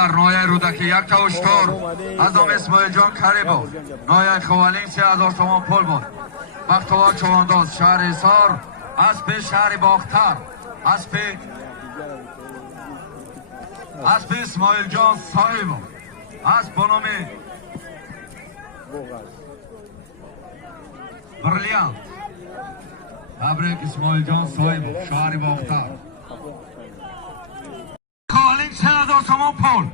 سفر نایه رودکی یک تا اشتر از نام اسماعیل جان کریبو نایه خوالین 3000 تومان پول بود. بختوار چوانداز شهر حصار اسب شهر باختر اسب اسماعیل جان صاحب اسب به نام بریلیانت تبریک اسماعیل جان صاحب شهر باختر. خوالین 3000 تومان پول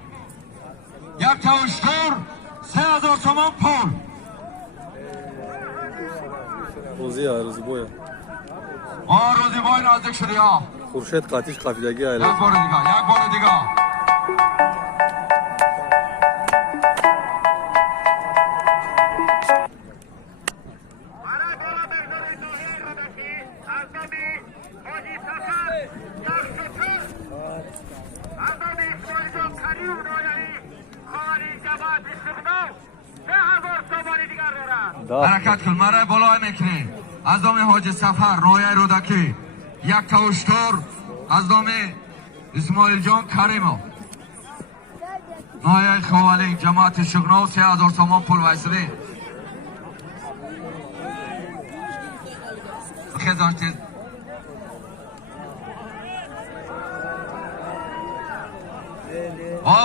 یک تا اشتر 3000 تومان پول. روزی ها روزی بویا روزی بای نازدیک شدی ها. خورشید قاتیش قافیدگی ها یک بار دیگه حرکت کن مرا بالا میکنی از نام حاج سفر نایه رودکی یک تا اشتر از نام اسماعیل جان کریمو نایه خوالین جماعت شغناو 3000 تومان پول وایسدی. خیزان تیز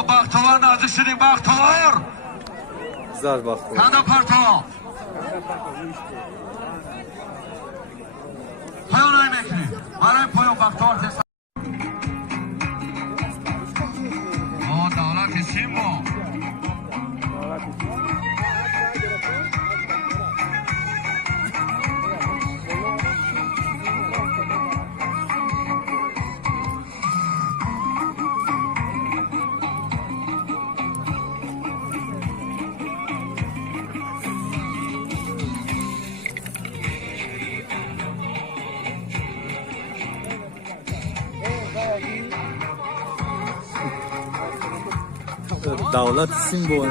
بختوار نازدیک شدیم. بختوار زر بختوار کنده پرتا پایان های میکنی برای پایان بختوار تیز دولت سیمبا دولت سیمبو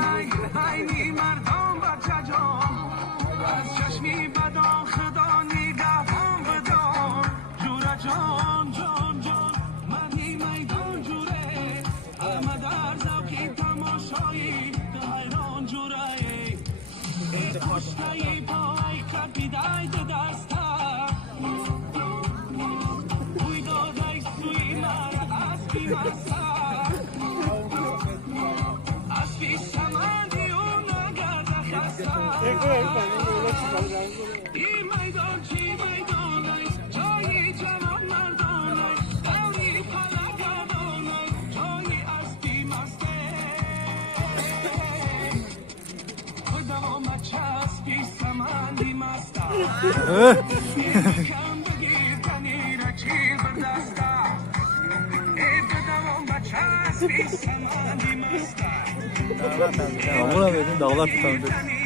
دولت